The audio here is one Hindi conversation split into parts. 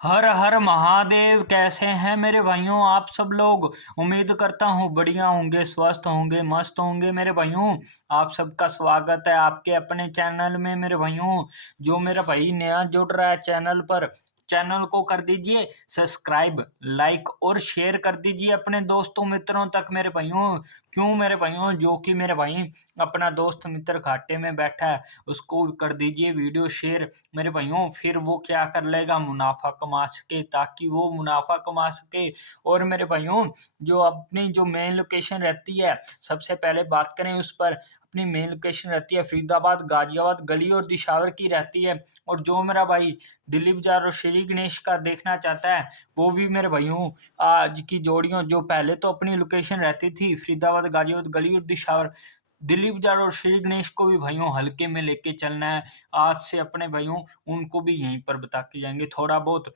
हर हर महादेव। कैसे हैं मेरे भाइयों आप सब लोग। उम्मीद करता हूँ बढ़िया होंगे, स्वस्थ होंगे, मस्त होंगे मेरे भाइयों। आप सबका स्वागत है आपके अपने चैनल में मेरे भाइयों। जो मेरा भाई नया जुड़ रहा है चैनल पर, चैनल को कर दीजिए सब्सक्राइब, लाइक और शेयर कर दीजिए अपने दोस्तों मित्रों तक मेरे भाइयों। क्यों मेरे भाइयों, जो कि मेरे भाई अपना दोस्त मित्र घाटे में बैठा है उसको कर दीजिए वीडियो शेयर मेरे भाइयों। फिर वो क्या कर लेगा, मुनाफा कमा सके, ताकि वो मुनाफा कमा सके। और मेरे भाइयों, जो अपनी जो मेन लोकेशन रहती है, सबसे पहले बात करें उस पर। अपनी मेन लोकेशन रहती है फरीदाबाद, गाजियाबाद गली और दिशावर की रहती है। और जो मेरा भाई दिल्ली बाजार और श्री गणेश का देखना चाहता है, वो भी मेरे भाइयों आज की जोड़ियों, जो पहले तो अपनी लोकेशन रहती थी फरीदाबाद, गाजियाबाद गली और दिशावर, दिल्ली बाजार और श्री गणेश को भी भाइयों हल्के में लेके चलना है। आज से अपने भाइयों उनको भी यहीं पर बता के जाएंगे थोड़ा बहुत।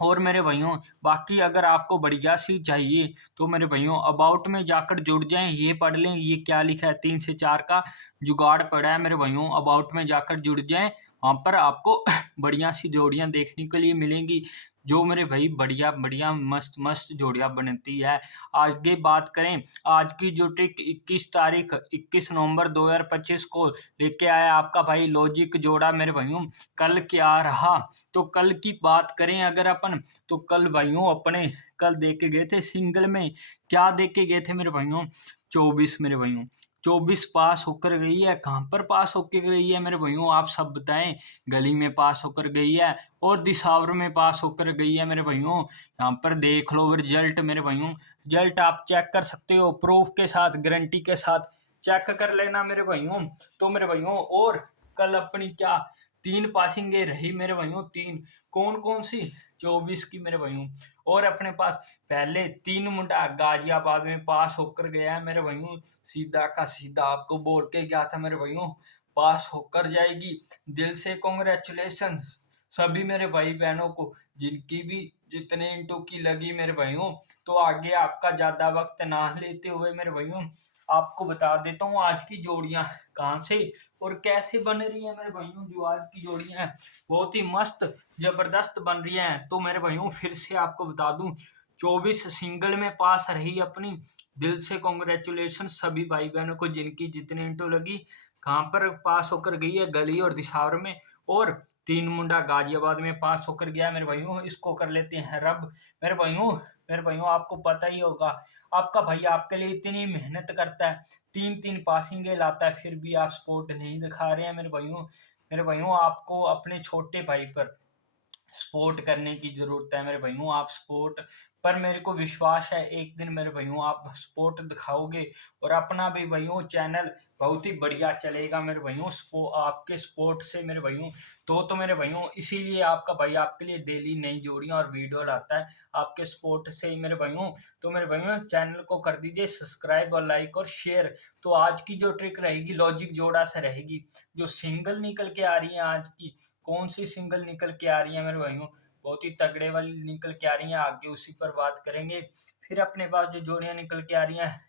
और मेरे भाइयों, बाकी अगर आपको बढ़िया सी चाहिए तो मेरे भाइयों अबाउट में जाकर जुड़ जाएं, ये पढ़ लें ये क्या लिखा है, 3 से 4 का जुगाड़ पड़ा है मेरे भाइयों। अबाउट में जाकर जुड़ जाएं, वहाँ पर आपको बढ़िया सी जोड़ियाँ देखने के लिए मिलेंगी। जो मेरे भाई बढ़िया बढ़िया मस्त मस्त जोड़ियाँ बनती है। आगे बात करें, आज की जो ट्रिक 21 नवंबर 2025 को लेके आया आपका भाई लॉजिक जोड़ा मेरे भाइयों। कल क्या रहा, तो कल की बात करें अगर अपन, तो कल भाइयों अपने कल देख के गए थे सिंगल में। क्या देख के गए थे मेरे भाइयों, 24 मेरे भाइयों। 24 पास होकर गई है। कहाँ पर पास होकर गई है मेरे भाइयों, आप सब बताएं। गली में पास होकर गई है और दिसावर में पास होकर गई है मेरे भाइयों। यहाँ पर देख लो रिजल्ट मेरे भाइयों। रिजल्ट आप चेक कर सकते हो, प्रूफ के साथ, गारंटी के साथ चेक कर लेना मेरे भाइयों। तो मेरे भाइयों, और कल अपनी क्या 3 पासिंगें रही मेरे भाइयों। 3 कौन कौन सी, 24 की मेरे भाइयों। और अपने पास पहले 3 मुंडा गाजियाबाद में पास होकर गया है मेरे भाइयों। सीधा का सीधा आपको बोल के गया था मेरे भाइयों, पास होकर जाएगी। दिल से कॉन्ग्रेचुलेशन सभी मेरे भाई बहनों को, जिनकी भी जितने इंटू की लगी मेरे भाइयों। तो आगे आपका ज्यादा वक्त ना लेते हुए मेरे भाइयों, आपको बता देता हूँ आज की जोड़ियां कहाँ से और कैसे बन रही है मेरे भाइयों। जो आज की जोड़ियां हैं बहुत ही मस्त जबरदस्त बन रही हैं। तो मेरे भाइयों फिर से आपको बता दूं, 24 सिंगल में पास रही अपनी। दिल से कॉन्ग्रेचुलेशन सभी भाई बहनों को, जिनकी जितनी इंटू लगी। कहाँ पर पास होकर गई है, गली और दिशावर में। और 3 मुंडा गाजियाबाद में पास होकर गया मेरे भाइयों। इसको कर लेते हैं रब मेरे भाइयों। मेरे भाइयों आपको पता ही होगा, आपका भाई आपके लिए इतनी मेहनत करता है, 3 पासिंगें लाता है, फिर भी आप सपोर्ट नहीं दिखा रहे हैं मेरे भाइयों। मेरे भाइयों आपको अपने छोटे भाई पर सपोर्ट करने की जरूरत है मेरे भाइयों। आप सपोर्ट पर, मेरे को विश्वास है एक दिन मेरे भाइयों आप सपोर्ट दिखाओगे और अपना भी भाइयों चैनल बहुत ही बढ़िया चलेगा मेरे भाइयों। आपके सपोर्ट से मेरे भाइयों। तो मेरे भाइयों इसीलिए आपका भाई आपके लिए डेली नई जोड़ियां और वीडियो लाता है, आपके सपोर्ट से ही मेरे भाइयों। तो मेरे भाइयों चैनल को कर दीजिए सब्सक्राइब और लाइक और शेयर। तो आज की जो ट्रिक रहेगी लॉजिक जोड़ा से रहेगी। जो सिंगल निकल के आ रही है आज की, कौन सी सिंगल निकल के आ रही है मेरे भाइयों, बहुत ही तगड़े वाली निकल के आ रही हैं, आगे उसी पर बात करेंगे। फिर अपने पास जो जोड़ियां निकल के आ रही हैं,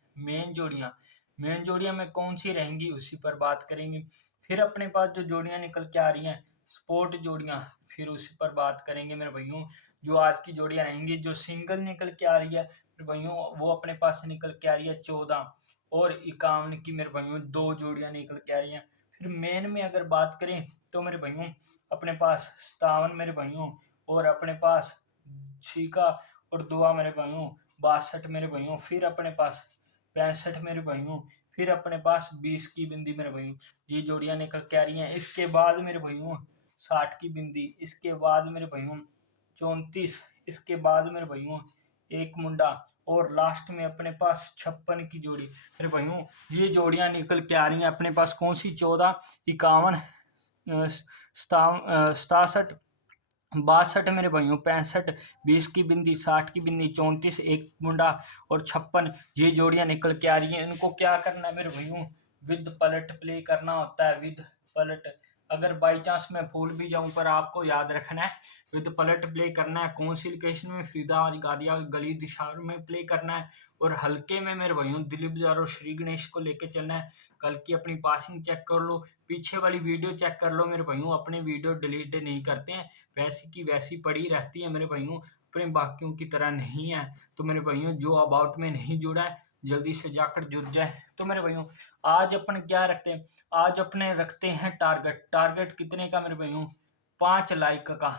मेन जोड़ियां में कौन सी रहेंगी उसी पर बात करेंगे। फिर अपने पास जो जोड़ियां निकल के आ रही हैं स्पोर्ट जोड़ियां, फिर उसी पर बात करेंगे मेरे भाइयों। जो आज की जोड़ियां रहेंगी, जो सिंगल निकल के आ रही है मेरे भाइयों, वो अपने पास से निकल के आ रही है 14 और 51 की मेरे भाइयों, 2 जोड़ियां निकल के आ रही हैं। फिर मेन में अगर बात करें तो मेरे भाइयों अपने पास 57 मेरे भाइयों, और अपने पास छीका और दुआ मेरे भाइयों 62 मेरे भाइयों। फिर अपने पास 65 मेरे भाइयों। फिर अपने पास 20 की बिंदी मेरे भाइयों। ये जोड़ियां निकल के आ रही हैं। इसके बाद मेरे भाइयों 60 की बिंदी। इसके बाद मेरे भाइयों 34। इसके बाद मेरे भाइयों एक मुंडा, और लास्ट में अपने पास 56 की जोड़ी मेरे भाइयों। ये जोड़ियां निकल के आ रही हैं अपने पास, कौन सी 14, 51, 67, 62 मेरे भाइयों, 65, 20 की बिंदी, 60 की बिंदी, 34 एक मुंडा और 56, ये जोड़ियां निकल के आ रही हैं। इनको क्या करना है मेरे भाइयों, विद पलट प्ले करना होता है। विद पलट अगर बाई चांस मैं भूल भी जाऊं, पर आपको याद रखना है विद पलट प्ले करना है। कौन सी लोकेशन में? फरीदाबाद गादिया गली दिशार में प्ले करना है। और हल्के में मेरे भाइयों दिलीप जार और श्री गणेश को लेके चलना है। कल की अपनी पासिंग चेक कर लो, पीछे वाली वीडियो चेक कर लो मेरे भाइयों। अपने वीडियो डिलीट नहीं करते हैं, वैसी की वैसी पड़ी रहती है मेरे भाइयों, अपने बाकियों की तरह नहीं है। तो मेरे भाइयों जो अबाउट में नहीं जुड़ा है जल्दी से जाकर जुड़ जाए। तो मेरे भाइयों आज अपन क्या रखते हैं? आज अपने रखते हैं टारगेट। टारगेट कितने का मेरे भाइयों? 5 लाइक का।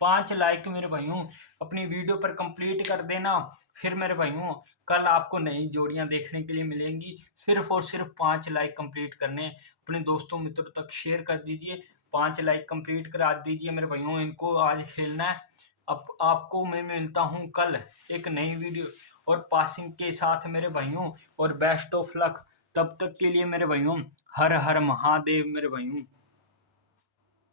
5 लाइक मेरे भाइयों अपनी वीडियो पर कंप्लीट कर देना। फिर मेरे भाइयों कल आपको नई जोड़ियां देखने के लिए मिलेंगी। सिर्फ और सिर्फ 5 लाइक कंप्लीट करने हैं। अपने दोस्तों मित्रों तक शेयर कर दीजिए, 5 लाइक कंप्लीट करा दीजिए मेरे भाइयों। इनको आज खेलना है। अब आपको मैं मिलता हूँ कल एक नई वीडियो और पासिंग के साथ मेरे भाइयों, और बेस्ट ऑफ लक। तब तक के लिए मेरे भाइयों हर हर महादेव मेरे भाइयों।